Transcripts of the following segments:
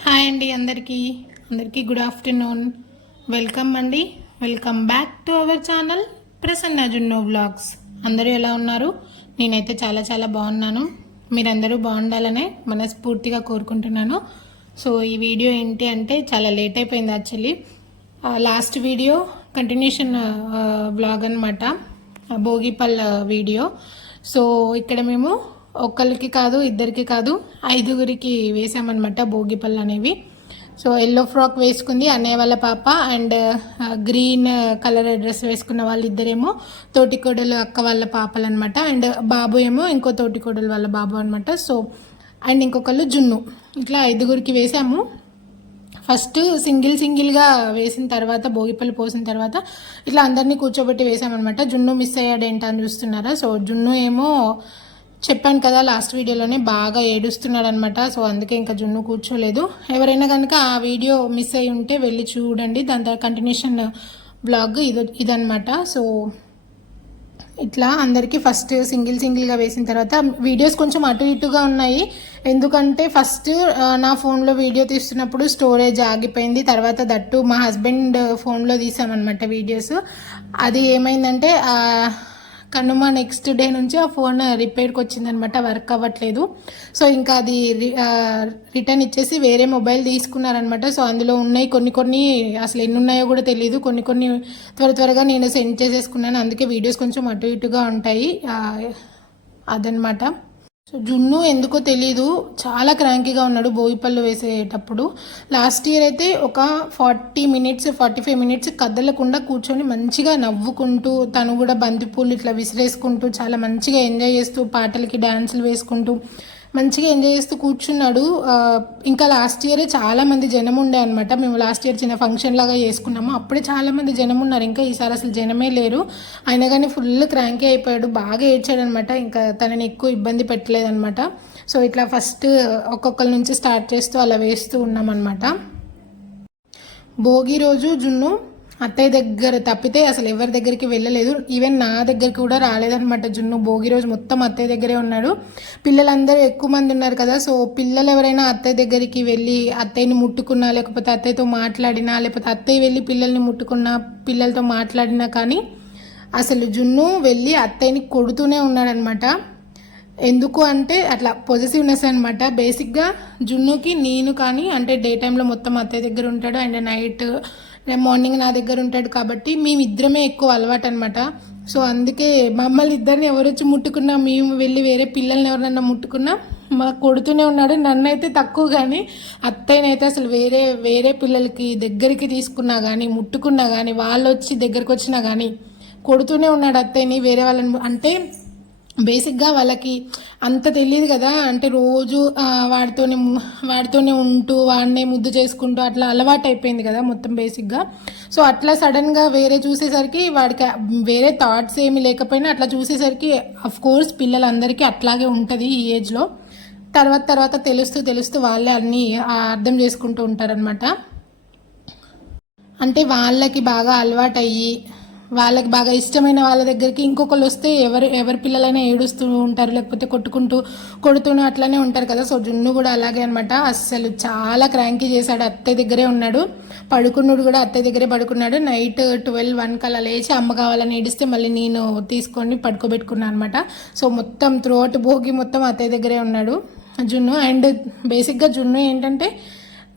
Hi అండి అందరికీ. అందరికీ గుడ్ ఆఫ్టర్నూన్ వెల్కమ్ అండి. Welcome back to our channel Prasanna Junno vlogs అందరూ ఎలా ఉన్నారు? నేనైతే చాలా చాలా బాగున్నాను. మీరందరూ బాగుండాలనే మనస్ఫూర్తిగా కోరుకుంటున్నాను. సో ఈ వీడియో ఏంటి అంటే చాలా లేట్ అయిపోయింది actually last video continuation vlog అనమాట భోగిపల్ వీడియో సో ఇక్కడ మేము ఒక్కరికి కాదు ఇద్దరికి కాదు ఐదుగురికి వేసామన్నమాట భోగిపళ్ళు అనేవి. సో ఎల్లో ఫ్రాక్ వేసుకుంది అన్నయ్య వాళ్ళ పాప అండ్ గ్రీన్ కలర్ డ్రెస్ వేసుకున్న వాళ్ళు ఇద్దరేమో తోటికోడలు అక్క వాళ్ళ పాపలు అనమాట అండ్ బాబు ఏమో ఇంకో తోటికోడలు వాళ్ళ బాబు అనమాట సో అండ్ ఇంకొకళ్ళు జున్ను. ఇట్లా ఐదుగురికి వేసాము. ఫస్ట్ సింగిల్ సింగిల్గా వేసిన తర్వాత భోగిపల్లి పోసిన తర్వాత ఇట్లా అందరినీ కూర్చోబెట్టి వేసామన్నమాట. జున్ను మిస్ అయ్యాడు ఏంటా అని చూస్తున్నారా? సో జున్ను ఏమో చెప్పాను కదా లాస్ట్ వీడియోలోనే బాగా ఏడుస్తున్నాడు అనమాట సో అందుకే ఇంకా జున్ను కూర్చోలేదు. ఎవరైనా కనుక ఆ వీడియో మిస్ అయి ఉంటే వెళ్ళి చూడండి. దాని తర్వాత కంటిన్యూషన్ బ్లాగ్ ఇది ఇదనమాట. సో ఇట్లా అందరికీ ఫస్ట్ సింగిల్ సింగిల్గా వేసిన తర్వాత వీడియోస్ కొంచెం అటు ఇటుగా ఉన్నాయి. ఎందుకంటే ఫస్ట్ నా ఫోన్లో వీడియో తీస్తున్నప్పుడు స్టోరేజ్ ఆగిపోయింది. తర్వాత దట్టు మా హస్బెండ్ ఫోన్లో తీసామన్నమాట వీడియోస్. అది ఏమైందంటే కనుమ నెక్స్ట్ డే నుంచి ఆ ఫోన్ రిపేర్కి వచ్చిందనమాట వర్క్ అవ్వట్లేదు. సో ఇంకా అది రి- రిటర్న్ ఇచ్చేసి వేరే మొబైల్ తీసుకున్నారనమాట. సో అందులో ఉన్నాయి కొన్ని కొన్ని అసలు ఎన్ని ఉన్నాయో కూడా తెలియదు కొన్ని కొన్ని త్వర త్వరగా నేను సెండ్ చేసేసుకున్నాను. అందుకే వీడియోస్ కొంచెం అటు ఇటుగా ఉంటాయి. అదనమాట. సో జున్ను ఎందుకో తెలీదు. చాలా క్రాంకీగా ఉన్నాడు బోయిపళ్ళు వేసేటప్పుడు. లాస్ట్ ఇయర్ అయితే ఒక forty minutes forty five minutes కదలకుండా కూర్చొని మంచిగా నవ్వుకుంటూ తను కూడా బంతిపూలు ఇట్లా విసిరేసుకుంటూ చాలా మంచిగా ఎంజాయ్ చేస్తూ పాటలకి డ్యాన్సులు వేసుకుంటూ మంచిగా ఎంజాయ్ చేస్తూ కూర్చున్నాడు. ఇంకా లాస్ట్ ఇయరే చాలా మంది జనం ఉండే అనమాట మేము లాస్ట్ ఇయర్ చిన్న ఫంక్షన్ లాగా చేసుకున్నాము. అప్పుడే చాలా మంది జనం ఉన్నారు. ఇంకా ఈసారి అసలు జనమే లేరు. అయినా కానీ ఫుల్ క్రాంకీ అయిపోయాడు. బాగా ఏడ్చాడు అనమాట ఇంకా తనని ఎక్కువ ఇబ్బంది పెట్టలేదనమాట సో ఇట్లా ఫస్ట్ ఒక్కొక్కరి నుంచి స్టార్ట్ చేస్తూ అలా వేస్తూ ఉన్నామన్నమాట. భోగి రోజు జున్ను అత్తయ్య దగ్గర తప్పితే అసలు ఎవరి దగ్గరికి వెళ్ళలేదు. ఈవెన్ నా దగ్గరికి కూడా రాలేదనమాట జున్ను. భోగి రోజు మొత్తం అత్తయ్య దగ్గరే ఉన్నాడు. పిల్లలందరూ ఎక్కువ మంది ఉన్నారు కదా సో పిల్లలు ఎవరైనా అత్తయ్య దగ్గరికి వెళ్ళి అత్తయ్యని ముట్టుకున్నా లేకపోతే అత్తయ్యతో మాట్లాడినా లేకపోతే అత్తయ్య వెళ్ళి పిల్లల్ని ముట్టుకున్నా పిల్లలతో మాట్లాడినా కానీ అసలు జున్ను వెళ్ళి అత్తయ్యని కొడుతూనే ఉన్నాడనమాట ఎందుకు అంటే అట్లా పొజిటివ్నెస్ అనమాట బేసిక్గా జున్నుకి నేను కానీ అంటే డే టైంలో మొత్తం అత్తయ్య దగ్గర ఉంటాడు. అండ్ నైట్ మార్నింగ్ నా దగ్గర ఉంటాడు కాబట్టి మేమిద్దరమే ఎక్కువ అలవాటు అనమాట సో అందుకే మమ్మల్ని ఇద్దరిని ఎవరొచ్చి ముట్టుకున్నా మేము వెళ్ళి వేరే పిల్లల్ని ఎవరన్నా ముట్టుకున్నా మా కొడుతూనే ఉన్నాడు. నన్ను అయితే తక్కువ కానీ అత్తయ్యనైతే అసలు వేరే వేరే పిల్లలకి దగ్గరికి తీసుకున్నా కానీ ముట్టుకున్నా కానీ వాళ్ళు వచ్చి దగ్గరికి వచ్చినా కానీ కొడుతూనే ఉన్నాడు అత్తయ్యని వేరే వాళ్ళని అంటే బేసిక్గా వాళ్ళకి అంత తెలియదు కదా. అంటే రోజు వాడితోనే వాడితోనే ఉంటూ వాడినే ముద్దు చేసుకుంటూ అట్లా అలవాటు అయిపోయింది కదా మొత్తం బేసిక్గా. సో అట్లా సడన్గా వేరే చూసేసరికి వాడికి వేరే థాట్స్ ఏమి లేకపోయినా అట్లా చూసేసరికి అఫ్ కోర్స్ పిల్లలందరికీ అట్లాగే ఉంటుంది ఈ ఏజ్లో. తర్వాత తర్వాత తెలుస్తూ తెలుస్తూ వాళ్ళే అన్నీ అర్థం చేసుకుంటూ ఉంటారనమాట అంటే వాళ్ళకి బాగా అలవాటు అయ్యి వాళ్ళకి బాగా ఇష్టమైన వాళ్ళ దగ్గరికి ఇంకొకరు వస్తే ఎవరు ఎవరి పిల్లలైనా ఏడుస్తూ ఉంటారు లేకపోతే కొట్టుకుంటూ కొడుతూనే అట్లనే ఉంటారు కదా. సో జున్ను కూడా అలాగే అనమాట అస్సలు చాలా క్రాంకీ చేశాడు. అత్తయ్య దగ్గరే ఉన్నాడు. పడుకున్నాడు కూడా అత్తయ్య దగ్గరే పడుకున్నాడు. నైట్ ట్వెల్వ్ వన్ కల్లా లేచి అమ్మ కావాలని ఏడిస్తే మళ్ళీ నేను తీసుకొని పడుకోబెట్టుకున్నాను అనమాట సో మొత్తం త్రోట్ భోగి మొత్తం అత్తయ్య దగ్గరే ఉన్నాడు జున్ను. అండ్ బేసిక్గా జున్ను ఏంటంటే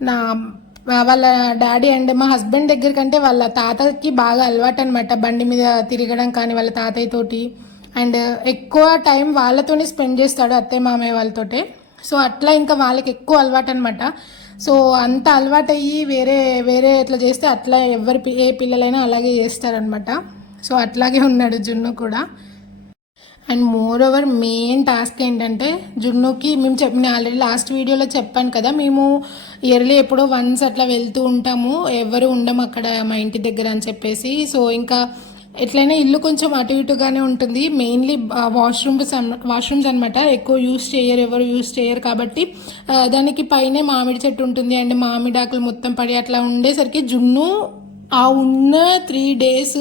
నా వాళ్ళ డాడీ అండ్ మా హస్బెండ్ దగ్గర కంటే వాళ్ళ తాతకి బాగా అలవాటు అనమాట బండి మీద తిరగడం కానీ వాళ్ళ తాతయ్య తోటి. అండ్ ఎక్కువ టైం వాళ్ళతోనే స్పెండ్ చేస్తాడు అత్తయ్య మామయ్య వాళ్ళతోటే. సో అట్లా ఇంకా వాళ్ళకి ఎక్కువ అలవాటు అనమాట సో అంత అలవాటు అయ్యి వేరే వేరే ఇట్లా చేస్తే అట్లా ఎవరి ఏ పిల్లలైనా అలాగే చేస్తారనమాట సో అట్లాగే ఉన్నాడు జున్ను కూడా. And moreover main task ఏంటంటే జున్నుకి మేము చెప్ నేను ఆల్రెడీ లాస్ట్ వీడియోలో చెప్పాను కదా మేము ఇయర్లీ ఎప్పుడో వన్స్ అట్లా వెళ్తూ ఉంటాము ఎవరు ఉండము అక్కడ మా ఇంటి దగ్గర అని చెప్పేసి. సో ఇంకా ఎట్లయినా ఇల్లు కొంచెం అటు ఇటుగానే ఉంటుంది. మెయిన్లీ వాష్రూమ్స్ వాష్రూమ్స్ అనమాట ఎక్కువ యూస్ చేయరు ఎవరు యూస్ చేయరు కాబట్టి దానికి పైనే మామిడి చెట్టు ఉంటుంది. అండ్ మామిడాకులు మొత్తం పడి అట్లా ఉండేసరికి జున్ను ఆ ఉన్న త్రీ డేస్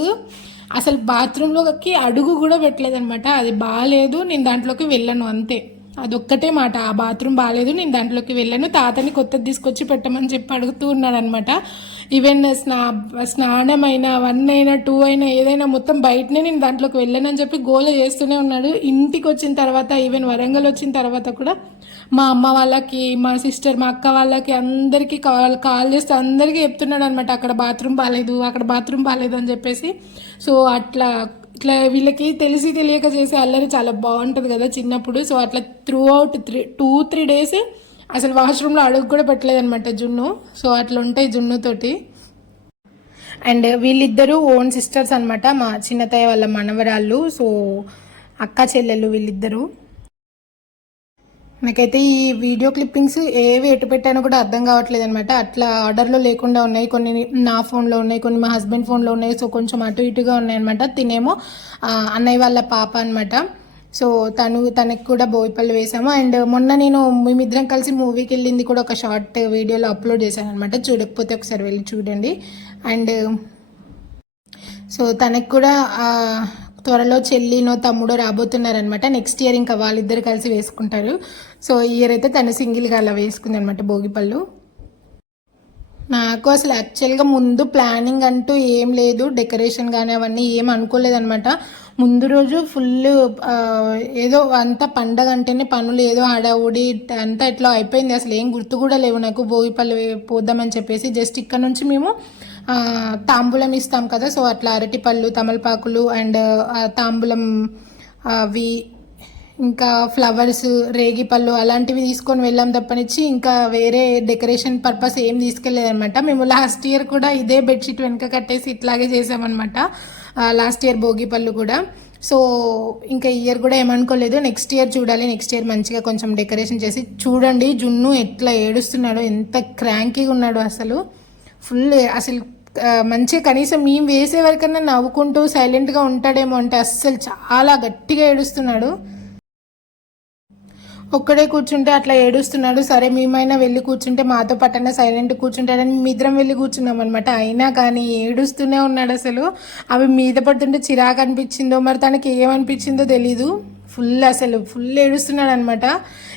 అసలు బాత్రూంలోకి అడుగు కూడా పెట్టలేదనమాట అది బాగాలేదు నేను దాంట్లోకి వెళ్ళను అంతే. అదొక్కటే మాట. ఆ బాత్రూమ్ బాగాలేదు నేను దాంట్లోకి వెళ్ళాను. తాతని కొత్తది తీసుకొచ్చి పెట్టమని చెప్పి అడుగుతూ ఉన్నాడనమాట ఈవెన్ స్నా స్నానమైనా వన్ అయినా టూ అయినా ఏదైనా మొత్తం బయటనే నేను దాంట్లోకి వెళ్ళానని చెప్పి గోల చేస్తూనే ఉన్నాడు. ఇంటికి వచ్చిన తర్వాత ఈవెన్ వరంగల్ వచ్చిన తర్వాత కూడా మా అమ్మ వాళ్ళకి మా సిస్టర్ మా అక్క వాళ్ళకి అందరికీ కాల్ కాల్ చేస్తే అందరికీ చెప్తున్నాడు అనమాట అక్కడ బాత్రూమ్ బాగాలేదు అక్కడ బాత్రూమ్ బాగాలేదు అని చెప్పేసి. సో అట్లా ఇట్లా వీళ్ళకి తెలిసి తెలియక చేసే అల్లరి చాలా బాగుంటుంది కదా చిన్నప్పుడు. సో అట్లా throughout three two three days అసలు వాష్రూమ్లో అడుగు కూడా పెట్టలేదన్నమాట జున్ను. సో అట్లా ఉంటాయి జున్నుతోటి అండ్ వీళ్ళిద్దరూ ఓన్ సిస్టర్స్ అనమాట మా చిన్నతయ్య వాళ్ళ మనవరాళ్ళు సో అక్క చెల్లెలు వీళ్ళిద్దరూ. నాకైతే ఈ వీడియో క్లిప్పింగ్స్ ఏవి ఎటు పెట్టానో కూడా అర్థం కావట్లేదు అనమాట అట్లా ఆర్డర్లో లేకుండా ఉన్నాయి. కొన్ని నా ఫోన్లో ఉన్నాయి కొన్ని మా హస్బెండ్ ఫోన్లో ఉన్నాయి. సో కొంచెం అటు ఇటుగా ఉన్నాయన్నమాట. తినేమో అన్నయ్య వాళ్ళ పాప అనమాట సో తను తనకు కూడా బోయిపల్లి వేసాము. అండ్ మొన్న నేను మేమిద్దరం కలిసి మూవీకి వెళ్ళింది కూడా ఒక షార్ట్ వీడియోలో అప్లోడ్ చేశాను అనమాట చూడకపోతే ఒకసారి వెళ్ళి చూడండి. అండ్ సో తనకి కూడా త్వరలో చెల్లినో తమ్ముడో రాబోతున్నారనమాట. నెక్స్ట్ ఇయర్ ఇంకా వాళ్ళిద్దరు కలిసి వేసుకుంటారు. సో ఈ ఇయర్ అయితే తను సింగిల్గా అలా వేసుకుంది అనమాట భోగిపళ్ళు. నాకు అసలు యాక్చువల్గా ముందు ప్లానింగ్ అంటూ ఏం లేదు. డెకరేషన్ కానీ అవన్నీ ఏం అనుకోలేదనమాట. ముందు రోజు ఫుల్ ఏదో అంత పండగ అంటేనే పనులు ఏదో హడావుడి అంతా ఇట్లా అయిపోయింది. అసలు ఏం గుర్తు కూడా లేవు నాకు. భోగిపల్లి పోద్దామని చెప్పేసి జస్ట్ ఇక్కడ నుంచి మేము తాంబూలం ఇస్తాం కదా సో అట్లా అరటిపళ్ళు తమలపాకులు అండ్ తాంబూలం అవి ఇంకా ఫ్లవర్స్ రేగిపళ్ళు అలాంటివి తీసుకొని వెళ్ళాం తప్పనిచ్చి ఇంకా వేరే డెకరేషన్ పర్పస్ ఏం తీసుకెళ్ళలేదన్నమాట మేము లాస్ట్ ఇయర్ కూడా ఇదే బెడ్షీట్ వెనక కట్టేసి ఇట్లాగే చేసామన్నమాట. లాస్ట్ ఇయర్ భోగి పళ్ళు కూడా. సో ఇంకా ఇయర్ కూడా ఏమనుకోలేదు. నెక్స్ట్ ఇయర్ చూడాలి. నెక్స్ట్ ఇయర్ మంచిగా కొంచెం డెకరేషన్ చేసి చూడండి జున్ను ఎట్లా ఏడుస్తున్నాడో ఎంత క్రాంకీగా ఉన్నాడో అసలు. ఫుల్ అసలు మంచి మంచిగా కనీసం మేము వేసే వరకన్నా నవ్వుకుంటూ సైలెంట్గా ఉంటాడేమో అంటే అస్సలు చాలా గట్టిగా ఏడుస్తున్నాడు. ఒక్కడే కూర్చుంటే అట్లా ఏడుస్తున్నాడు. సరే మేమైనా వెళ్ళి కూర్చుంటే మాతో పట్టన సైలెంట్ కూర్చుంటాడని మిద్రం వెళ్ళి కూర్చున్నాం అనమాట అయినా కానీ ఏడుస్తూనే ఉన్నాడు అసలు. అవి మీద పడుతుంటే చిరాకు అనిపించిందో మరి తనకి ఏమనిపించిందో తెలీదు. ఫుల్ అసలు ఫుల్ ఏడుస్తున్నాడు అనమాట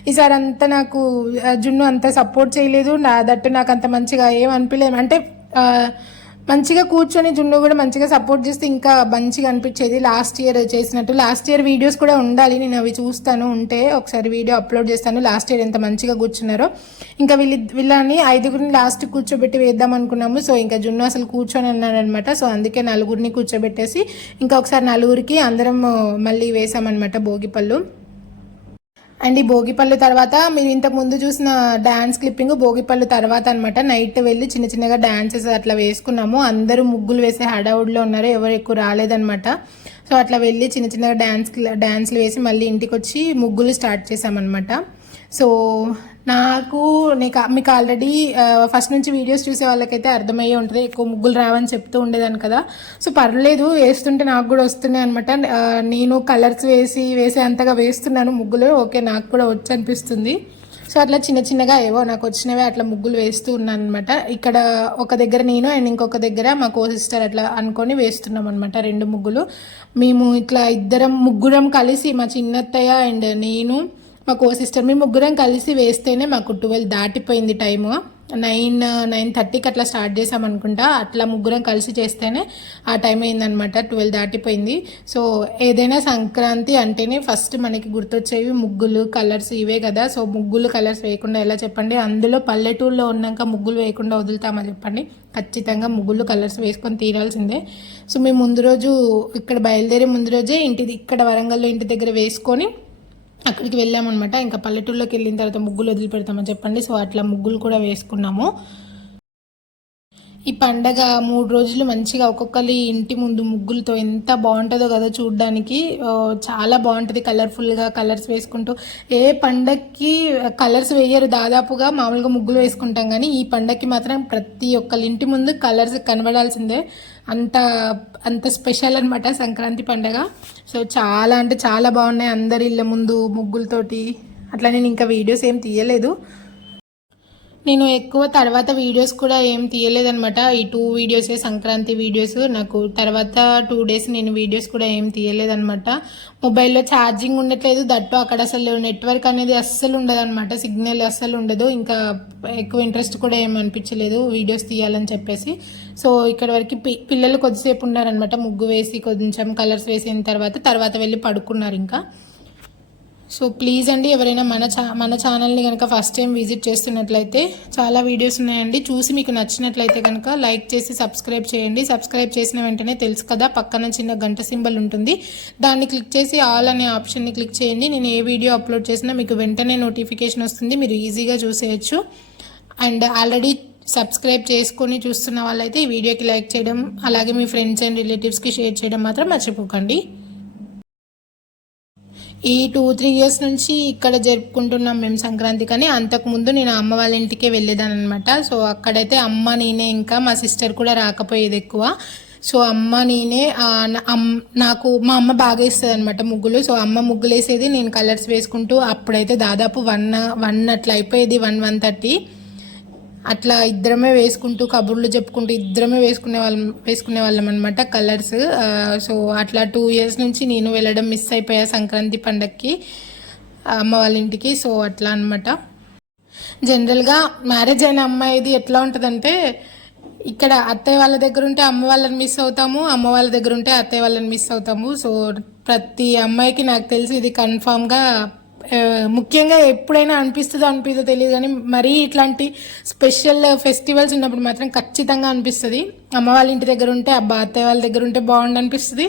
ఈసారి అంతా నాకు జున్ను అంత సపోర్ట్ చేయలేదు. నా దట్టు నాకు అంత మంచిగా ఏం అనిపించలేదు అంటే మంచిగా కూర్చొని జున్ను కూడా మంచిగా సపోర్ట్ చేస్తే ఇంకా మంచిగా అనిపించేది. లాస్ట్ ఇయర్ చేసినట్టు. లాస్ట్ ఇయర్ వీడియోస్ కూడా ఉండాలి. నేను అవి చూస్తాను. ఉంటే ఒకసారి వీడియో అప్లోడ్ చేస్తాను. లాస్ట్ ఇయర్ ఎంత మంచిగా కూర్చున్నారో. ఇంకా వీళ్ళ వీళ్ళని ఐదుగురిని లాస్ట్ కూర్చోబెట్టి వేద్దాం అనుకున్నాము. సో ఇంకా జున్ను అసలు కూర్చొని అన్నాడు అనమాట సో అందుకే నలుగురిని కూర్చోబెట్టేసి ఇంకా ఒకసారి నలుగురికి అందరం మళ్ళీ వేసామన్నమాట భోగిపళ్ళు. అండ్ ఈ భోగిపళ్ళు తర్వాత మీరు ఇంతకు ముందు చూసిన డ్యాన్స్ క్లిప్పింగ్ భోగిపళ్ళు తర్వాత అనమాట నైట్ వెళ్ళి చిన్న చిన్నగా డ్యాన్సెస్ అట్లా వేసుకున్నాము. అందరూ ముగ్గులు వేసే హడావుడిలో ఉన్నారు ఎవరు ఎక్కువ రాలేదనమాట సో అట్లా వెళ్ళి చిన్న చిన్నగా డ్యాన్స్ డ్యాన్స్లు వేసి మళ్ళీ ఇంటికి వచ్చి ముగ్గులు స్టార్ట్ చేసామన్నమాట సో నాకు నీకు మీకు ఆల్రెడీ ఫస్ట్ నుంచి వీడియోస్ చూసే వాళ్ళకైతే అర్థమయ్యే ఉంటుంది. ఎక్కువ ముగ్గులు రావని చెప్తూ ఉండేదాన్ని కదా. సో పర్లేదు వేస్తుంటే నాకు కూడా వస్తున్నాయి అనమాట నేను కలర్స్ వేసి వేసే అంతగా వేస్తున్నాను ముగ్గులు. ఓకే నాకు కూడా వచ్చి అనిపిస్తుంది. సో అట్లా చిన్న చిన్నగా ఏవో నాకు వచ్చినవే అట్లా ముగ్గులు వేస్తూ ఉన్నాను అనమాట ఇక్కడ ఒక దగ్గర నేను అండ్ ఇంకొక దగ్గర మా కో సిస్టర్ అట్లా అనుకొని వేస్తున్నాం అనమాట రెండు ముగ్గులు. మేము ఇట్లా ఇద్దరం ముగ్గురం కలిసి మా చిన్నత్తయ్య అండ్ నేను మా కో సిస్టర్ మేము ముగ్గురం కలిసి వేస్తేనే మాకు ట్వెల్వ్ దాటిపోయింది టైము నైన్ నైన్ థర్టీకి అట్లా స్టార్ట్ చేసాం అనుకుంటా. అట్లా ముగ్గురం కలిసి చేస్తేనే ఆ టైం అయిందనమాట ట్వెల్వ్ దాటిపోయింది. సో ఏదైనా సంక్రాంతి అంటేనే ఫస్ట్ మనకి గుర్తొచ్చేవి ముగ్గులు కలర్స్ ఇవే కదా. సో ముగ్గులు కలర్స్ వేయకుండా ఎలా చెప్పండి? అందులో పల్లెటూరులో ఉన్నాక ముగ్గులు వేయకుండా వదులుతామా చెప్పండి? ఖచ్చితంగా ముగ్గులు కలర్స్ వేసుకొని తీరాల్సిందే. సో మేము ముందు రోజు ఇక్కడ బయలుదేరే ముందు రోజే ఇంటి ఇక్కడ వరంగల్లో ఇంటి దగ్గర వేసుకొని అక్కడికి వెళ్ళామన్నమాట. ఇంకా పల్లెటూరులోకి వెళ్ళిన తర్వాత ముగ్గులు వదిలిపెడతామని చెప్పండి. సో అట్లా ముగ్గులు కూడా వేసుకున్నాము. ఈ పండగ మూడు రోజులు మంచిగా ఒక్కొక్కరి ఇంటి ముందు ముగ్గులతో ఎంత బాగుంటుందో కదా చూడడానికి. చాలా బాగుంటుంది కలర్ఫుల్గా కలర్స్ వేసుకుంటూ. ఏ పండగకి కలర్స్ వేయరు దాదాపుగా మామూలుగా ముగ్గులు వేసుకుంటాం కానీ ఈ పండగకి మాత్రం ప్రతి ఒక్కరి ఇంటి ముందు కలర్స్ కనబడాల్సిందే. అంత అంత స్పెషల్ అనమాట సంక్రాంతి పండగ. సో చాలా అంటే చాలా బాగున్నాయి అందరి ఇళ్ళ ముందు ముగ్గులతోటి. అట్లా నేను ఇంకా వీడియోస్ ఏం తీయలేదు. నేను ఎక్కువ తర్వాత వీడియోస్ కూడా ఏం తీయలేదనమాట ఈ టూ వీడియోసే సంక్రాంతి వీడియోస్ నాకు తర్వాత టూ డేస్ నేను వీడియోస్ కూడా ఏం తీయలేదనమాట మొబైల్లో ఛార్జింగ్ ఉండట్లేదు దట్టు అక్కడ అసలు నెట్వర్క్ అనేది అస్సలు ఉండదన్నమాట. సిగ్నల్ అస్సలు ఉండదు. ఇంకా ఎక్కువ ఇంట్రెస్ట్ కూడా ఏం అనిపించలేదు వీడియోస్ తీయాలని చెప్పేసి. సో ఇక్కడ వరకు పి- పిల్లలు కొద్దిసేపు ఉన్నారనమాట ముగ్గు వేసి కొంచెం కలర్స్ వేసిన తర్వాత తర్వాత వెళ్ళి పడుకున్నారు ఇంకా. సో ప్లీజ్ అండి ఎవరైనా మన ఛా మన ఛానల్ని కనుక ఫస్ట్ టైం విజిట్ చేస్తున్నట్లయితే చాలా వీడియోస్ ఉన్నాయండి. చూసి మీకు నచ్చినట్లయితే కనుక లైక్ చేసి సబ్స్క్రైబ్ చేయండి. సబ్స్క్రైబ్ చేసిన వెంటనే తెలుసు కదా పక్కన చిన్న గంట సింబల్ ఉంటుంది. దాన్ని క్లిక్ చేసి ఆల్ అనే ఆప్షన్ని క్లిక్ చేయండి. నేను ఏ వీడియో అప్లోడ్ చేసినా మీకు వెంటనే నోటిఫికేషన్ వస్తుంది. మీరు ఈజీగా చూసేయచ్చు. అండ్ ఆల్రెడీ సబ్స్క్రైబ్ చేసుకొని చూస్తున్న వాళ్ళైతే ఈ వీడియోకి లైక్ చేయడం అలాగే మీ ఫ్రెండ్స్ అండ్ రిలేటివ్స్కి షేర్ చేయడం మాత్రం మర్చిపోకండి. ఈ టూ త్రీ ఇయర్స్ నుంచి ఇక్కడ జరుపుకుంటున్నాం మేము సంక్రాంతి కానీ అంతకుముందు నేను అమ్మ వాళ్ళ ఇంటికే వెళ్ళేదాన్ని అనమాట సో అక్కడైతే అమ్మ నేనే ఇంకా మా సిస్టర్ కూడా రాకపోయేది ఎక్కువ. సో అమ్మ నేనే అమ్- నాకు మా అమ్మ బాగా ఇస్తుంది అనమాట ముగ్గులు. సో అమ్మ ముగ్గులు వేసేది నేను కలర్స్ వేసుకుంటూ అప్పుడైతే దాదాపు వన్ వన్ అట్లా అయిపోయేది వన్ వన్ థర్టీ. అట్లా ఇద్దరమే వేసుకుంటూ కబుర్లు చెప్పుకుంటూ ఇద్దరమే వేసుకునే వాళ్ళం వేసుకునే వాళ్ళం అనమాట కలర్స్ సో అట్లా టూ ఇయర్స్ నుంచి నేను వెళ్ళడం మిస్ అయిపోయా సంక్రాంతి పండగకి అమ్మ వాళ్ళ ఇంటికి. సో అట్లా అనమాట జనరల్గా మ్యారేజ్ అయిన అమ్మాయిది ఎట్లా ఉంటుందంటే ఇక్కడ అత్తయ్య వాళ్ళ దగ్గర ఉంటే అమ్మ వాళ్ళని మిస్ అవుతాము అమ్మ వాళ్ళ దగ్గర ఉంటే అత్తయ్య వాళ్ళని మిస్ అవుతాము. సో ప్రతి అమ్మాయికి నాకు తెలిసి ఇది కన్ఫామ్గా ముఖ్యంగా ఎప్పుడైనా అనిపిస్తుందో అనిపిస్తుందో తెలియదు కానీ మరీ ఇట్లాంటి స్పెషల్ ఫెస్టివల్స్ ఉన్నప్పుడు మాత్రం ఖచ్చితంగా అనిపిస్తుంది. అమ్మ వాళ్ళ ఇంటి దగ్గర ఉంటే అబ్బా అత్తయ్య వాళ్ళ దగ్గర ఉంటే బాగుండు అనిపిస్తుంది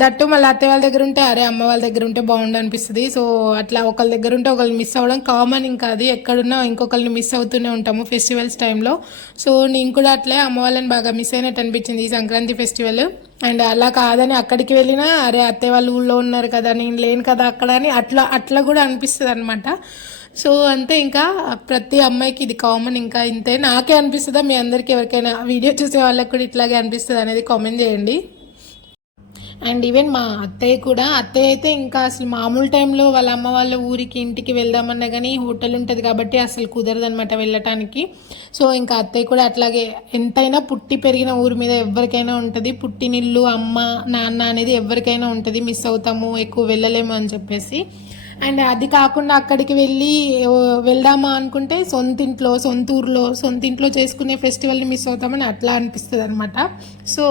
దట్టు మళ్ళీ అత్తయ్య వాళ్ళ దగ్గర ఉంటే అరే అమ్మ వాళ్ళ దగ్గర ఉంటే బాగుండు అనిపిస్తుంది సో అట్లా ఒకళ్ళ దగ్గర ఉంటే ఒకళ్ళు మిస్ అవ్వడం కామన్ ఇంకా అది. ఎక్కడున్నా ఇంకొకరిని మిస్ అవుతూనే ఉంటాము ఫెస్టివల్స్ టైంలో సో నేను కూడా అట్లే అమ్మ వాళ్ళని బాగా మిస్ అయినట్టు అనిపించింది ఈ సంక్రాంతి ఫెస్టివల్ అండ్ అలా కాదని అక్కడికి వెళ్ళినా అరే అత్తయ్య వాళ్ళు ఊళ్ళో ఉన్నారు కదా నేను లేను కదా అక్కడ అని అట్లా అట్లా కూడా అనిపిస్తుంది అనమాట సో అంతే ఇంకా ప్రతి అమ్మాయికి ఇది కామన్ ఇంకా ఇంతే. నాకే అనిపిస్తుందా? మీ అందరికీ ఎవరికైనా వీడియో చూసే వాళ్ళకి కూడా ఇట్లాగే అనిపిస్తుంది అనేది కామెంట్ చేయండి. అండ్ ఈవెన్ మా అత్తయ్య కూడా అత్తయ్య అయితే ఇంకా అసలు మామూలు టైంలో వాళ్ళ అమ్మ వాళ్ళ ఊరికి ఇంటికి వెళ్దామన్నా కానీ హోటల్ ఉంటుంది కాబట్టి అసలు కుదరదనమాట వెళ్ళటానికి. సో ఇంకా అత్తయ్య కూడా అట్లాగే ఎంతైనా పుట్టి పెరిగిన ఊరి మీద ఎవరికైనా ఉంటుంది. పుట్టినిల్లు అమ్మ నాన్న అనేది ఎవరికైనా ఉంటుంది. మిస్ అవుతాము ఎక్కువ వెళ్ళలేము అని చెప్పేసి. అండ్ అది కాకుండా అక్కడికి వెళ్ళి వెళ్దామా అనుకుంటే సొంత ఇంట్లో సొంత ఊర్లో సొంత ఇంట్లో చేసుకునే ఫెస్టివల్ని మిస్ అవుతామని అట్లా అనిపిస్తుంది అనమాట సో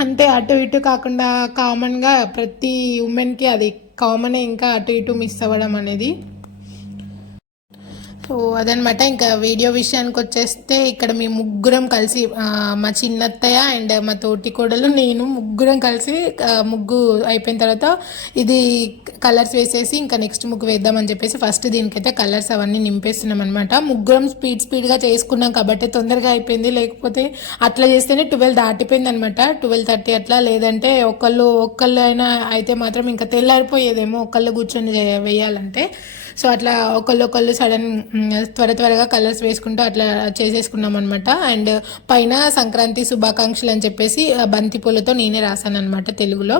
అంతే అటు ఇటు కాకుండా కామన్గా ప్రతి ఉమెన్కి అది కామనే ఇంకా అటు ఇటు మిస్ అవ్వడం అనేది. సో అదనమాట. ఇంకా వీడియో విషయానికి వచ్చేస్తే ఇక్కడ మీ ముగ్గురం కలిసి మా చిన్నత్తయ్య అండ్ మా తోటి కోడలు నేను ముగ్గురం కలిసి ముగ్గు అయిపోయిన తర్వాత ఇది కలర్స్ వేసేసి ఇంకా నెక్స్ట్ ముగ్గు వేద్దామని చెప్పేసి ఫస్ట్ దీనికైతే కలర్స్ అవన్నీ నింపేస్తున్నాం అనమాట ముగ్గురం స్పీడ్ స్పీడ్గా చేసుకున్నాం కాబట్టి తొందరగా అయిపోయింది. లేకపోతే అట్లా చేస్తేనే ట్వెల్వ్ దాటిపోయింది అనమాట ట్వెల్వ్ థర్టీ అట్లా లేదంటే ఒకళ్ళు ఒక్కళ్ళు అయినా అయితే మాత్రం ఇంకా తెల్లారిపోయేదేమో ఒకళ్ళు కూర్చొని వేయాలంటే. సో అట్లా ఒకళ్ళు ఒకళ్ళు సడన్ త్వర త్వరగా కలర్స్ వేసుకుంటూ అట్లా చేసేసుకున్నాం అనమాట అండ్ పైన సంక్రాంతి శుభాకాంక్షలు అని చెప్పేసి బంతిపూలతో బంతి పూలతో నేనే రాశాను అనమాట తెలుగులో.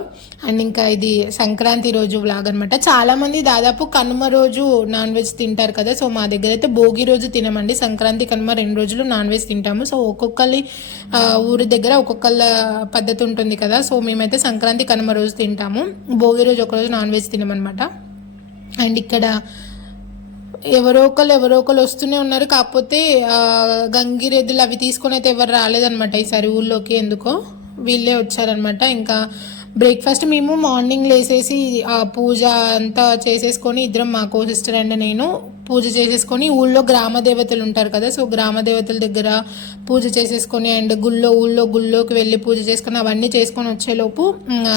అండ్ ఇంకా ఇది సంక్రాంతి రోజు వ్లాగ్ అనమాట చాలామంది దాదాపు కనుమ రోజు నాన్ వెజ్ తింటారు కదా సో మా దగ్గర అయితే భోగి రోజు తినమండి. సంక్రాంతి కనుమ రెండు రోజులు నాన్ వెజ్ తింటాము. సో ఒక్కొక్కరి ఊరి దగ్గర ఒక్కొక్కళ్ళ పద్ధతి ఉంటుంది కదా సో మేమైతే సంక్రాంతి కనుమ రోజు తింటాము. భోగి రోజు ఒకరోజు నాన్ వెజ్ తినమనమాట అండ్ ఇక్కడ ఎవరో ఒకరు ఎవరో ఒకళ్ళు వస్తూనే ఉన్నారు. కాకపోతే గంగిరెద్దులు అవి తీసుకొని అయితే ఎవరు రాలేదనమాట ఈసారి ఊళ్ళోకి. ఎందుకో? వీళ్ళే వచ్చారనమాట ఇంకా బ్రేక్ఫాస్ట్ మేము మార్నింగ్ లేసేసి ఆ పూజ అంతా చేసేసుకొని ఇద్దరం మా కో సిస్టర్ అండ్ నేను పూజ చేసేసుకొని ఊళ్ళో గ్రామ దేవతలు ఉంటారు కదా సో గ్రామ దేవతల దగ్గర పూజ చేసేసుకొని అండ్ గుళ్ళో ఊళ్ళో గుళ్ళోకి వెళ్ళి పూజ చేసుకొని అవన్నీ చేసుకొని వచ్చేలోపు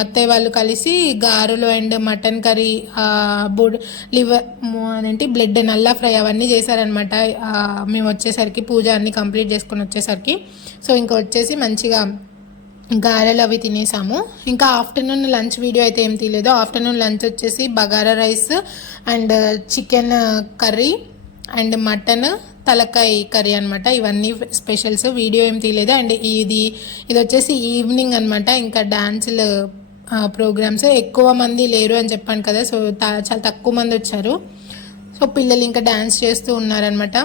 అత్తయ్య వాళ్ళు కలిసి గారెలు అండ్ మటన్ కర్రీ బుడ్ లివర్ అదేంటి బ్లడ్ నల్లా ఫ్రై అవన్నీ చేశారనమాట. మేము వచ్చేసరికి పూజ అన్ని కంప్లీట్ చేసుకొని వచ్చేసరికి. సో ఇంకా వచ్చేసి మంచిగా గారెలు అవి తినేసాము. ఇంకా ఆఫ్టర్నూన్ లంచ్ వీడియో అయితే ఏం తీయలేదు. ఆఫ్టర్నూన్ లంచ్ వచ్చేసి bagara rice and chicken curry and mutton తలకాయ కర్రీ అనమాట ఇవన్నీ స్పెషల్స్. వీడియో ఏం తీయలేదు. అండ్ ఇది ఇది వచ్చేసి ఈవినింగ్ అనమాట ఇంకా డ్యాన్సులు ప్రోగ్రామ్స్. ఎక్కువ మంది లేరు అని చెప్పాను కదా. సో చాలా తక్కువ మంది వచ్చారు. సో పిల్లలు ఇంకా డ్యాన్స్ చేస్తూ ఉన్నారనమాట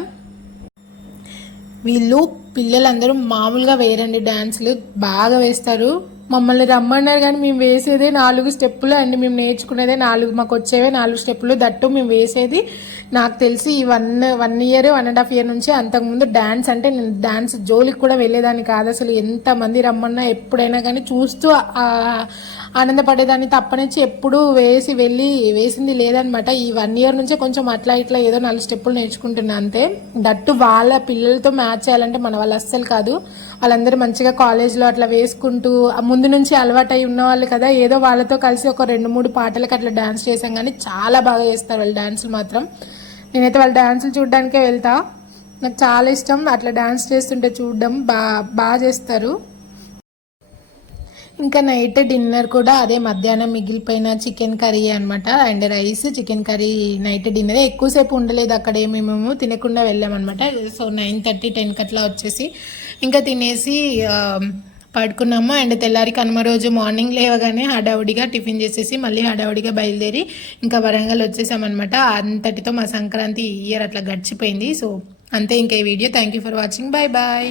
వీళ్ళు పిల్లలందరూ మామూలుగా వేయరండి డ్యాన్సులు బాగా వేస్తారు. మమ్మల్ని రమ్మన్నారు కానీ మేము వేసేదే నాలుగు స్టెప్పులు అండ్. మేము నేర్చుకునేదే నాలుగు మాకు వచ్చేవే నాలుగు స్టెప్పులు. దట్టు మేము వేసేది నాకు తెలిసి ఈ one one year one and half year నుంచి అంతకుముందు డ్యాన్స్ అంటే నేను డ్యాన్స్ జోలికి కూడా వెళ్ళేదాన్ని కాదు. అసలు ఎంతమంది రమ్మన్నా ఎప్పుడైనా కానీ చూస్తూ ఆనందపడేదాన్ని తప్పనించి ఎప్పుడు వేసి వెళ్ళి వేసింది లేదనమాట ఈ వన్ ఇయర్ నుంచే కొంచెం అట్లా ఇట్లా ఏదో నాలుగు స్టెప్పులు నేర్చుకుంటున్నా అంతే. దట్టు వాళ్ళ పిల్లలతో మ్యాచ్ చేయాలంటే మన వాళ్ళు అస్సలు కాదు. వాళ్ళందరూ మంచిగా కాలేజ్లో అట్లా వేసుకుంటూ ముందు నుంచి అలవాటు అయి ఉన్నవాళ్ళు కదా ఏదో వాళ్ళతో కలిసి ఒక రెండు మూడు పాటలకు అట్లా డాన్స్ చేసాం కానీ చాలా బాగా చేస్తారు వాళ్ళు డాన్సులు మాత్రం. నేనైతే వాళ్ళ డ్యాన్సులు చూడడానికే వెళ్తా. నాకు చాలా ఇష్టం. అట్లా డ్యాన్స్ చేస్తుంటే చూడడం. బా బాగా చేస్తారు. ఇంకా నైట్ డిన్నర్ కూడా అదే మధ్యాహ్నం మిగిలిపోయిన చికెన్ కర్రీ అనమాట and rice chicken curry night dinner. ఎక్కువసేపు ఉండలేదు అక్కడ ఏమి మేము తినకుండా వెళ్ళామన్నమాట. సో నైన్ థర్టీ టెన్కి అట్లా వచ్చేసి. ఇంకా తినేసి పడుకున్నాము. అండ్ తెల్లారి కనుమ రోజు మార్నింగ్ లేవగానే హడావుడిగా టిఫిన్ చేసేసి మళ్ళీ హడావుడిగా బయలుదేరి ఇంకా వరంగల్ వచ్చేసామన్నమాట. అంతటితో మా సంక్రాంతి ఇయర్ అట్లా గడిచిపోయింది. సో అంతే ఇంకా ఈ video. Thank you for watching bye bye